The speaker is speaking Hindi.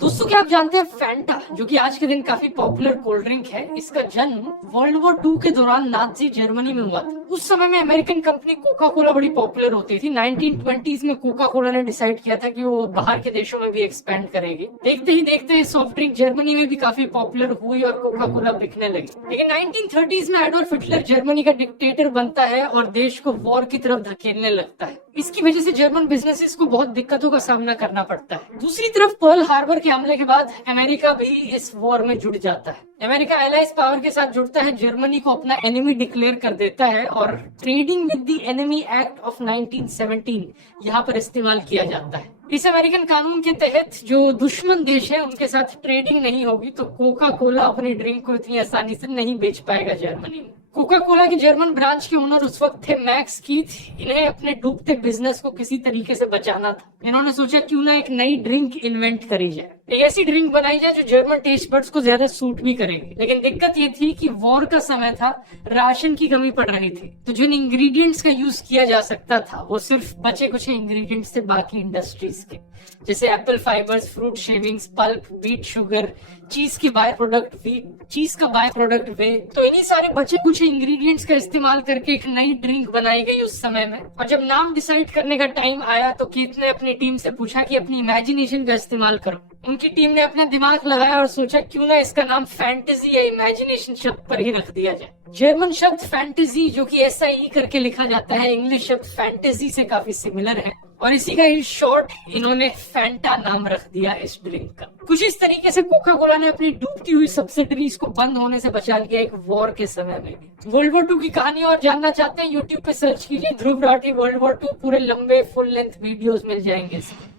दोस्तों क्या आप जानते हैं फैंटा, जो कि आज के दिन काफी पॉपुलर कोल्ड ड्रिंक है, इसका जन्म वर्ल्ड वॉर 2 के दौरान नाजी जर्मनी में हुआ था। उस समय में अमेरिकन कंपनी कोका कोला बड़ी पॉपुलर होती थी। 1920s में कोका कोला ने डिसाइड किया था कि वो बाहर के देशों में भी एक्सपेंड करेगी। देखते ही देखते सॉफ्ट ड्रिंक जर्मनी में भी काफी पॉपुलर हुई और कोका कोला बिकने लगी। लेकिन 1930s में एडोल्फ हिटलर जर्मनी का डिक्टेटर बनता है और देश को वॉर की तरफ धकेलने लगता है। इसकी वजह से जर्मन बिजनेसेस को बहुत दिक्कतों का सामना करना पड़ता है। दूसरी तरफ पर्ल हार्बर के हमले के बाद अमेरिका भी इस वॉर में जुड़ जाता है। अमेरिका एलाइज पावर के साथ जुड़ता है, जर्मनी को अपना एनिमी डिक्लेयर कर देता है और trading with the enemy act of 1917 यहाँ पर इस्तेमाल किया जाता है। इस अमेरिकन कानून के तहत जो दुश्मन देश है उनके साथ ट्रेडिंग नहीं होगी, तो कोका कोला अपनी ड्रिंक को इतनी आसानी से नहीं बेच पाएगा जर्मनी में। कोका कोला के जर्मन ब्रांच के ओनर उस वक्त थे मैक्स कीथ। इन्हें अपने डूबते बिजनेस को किसी तरीके से बचाना था। इन्होंने सोचा क्यों ना एक नई ड्रिंक इन्वेंट करी जाए, एक ऐसी ड्रिंक बनाई जाए जो जर्मन टेस्ट बड्स को ज्यादा सूट भी करेगी। लेकिन दिक्कत ये थी कि वॉर का समय था, राशन की कमी पड़ रही थी, तो जिन इंग्रेडिएंट्स का यूज किया जा सकता था वो सिर्फ बचे कुछ इंग्रेडिएंट्स थे बाकी इंडस्ट्रीज के, जैसे Apple fibres, fruit shavings, pulp, wheat sugar, चीज की बाय प्रोडक्ट व्हीट, चीज का बाय प्रोडक्ट वे। तो इन्हीं सारे बचे कुछ इंग्रेडिएंट्स का इस्तेमाल करके एक नई ड्रिंक बनाई गई उस समय में। और जब नाम डिसाइड करने का टाइम आया तो कीथ ने अपनी टीम से पूछा कि अपनी इमेजिनेशन का इस्तेमाल करो। उनकी टीम ने अपना दिमाग लगाया और सोचा क्यों ना इसका नाम फैंटेसी या इमेजिनेशन शब्द पर ही रख दिया जाए। जर्मन शब्द फैंटेसी, जो कि SIE करके लिखा जाता है, इंग्लिश शब्द फैंटेसी से काफी सिमिलर है, और इसी का इन शॉर्ट इन्होंने फैंटा नाम रख दिया इस ड्रिंक का। कुछ इस तरीके से कोका कोला ने अपनी डूबती हुई सब्सिडरीज को बंद होने से बचा लिया एक वॉर के समय में भी। वर्ल्ड वॉर 2 की कहानी और जानना चाहते हैं, यूट्यूब पे सर्च कीजिए ध्रुव राठी वर्ल्ड वॉर 2, पूरे लंबे फुल लेंथ वीडियोस मिल जाएंगे इसमें।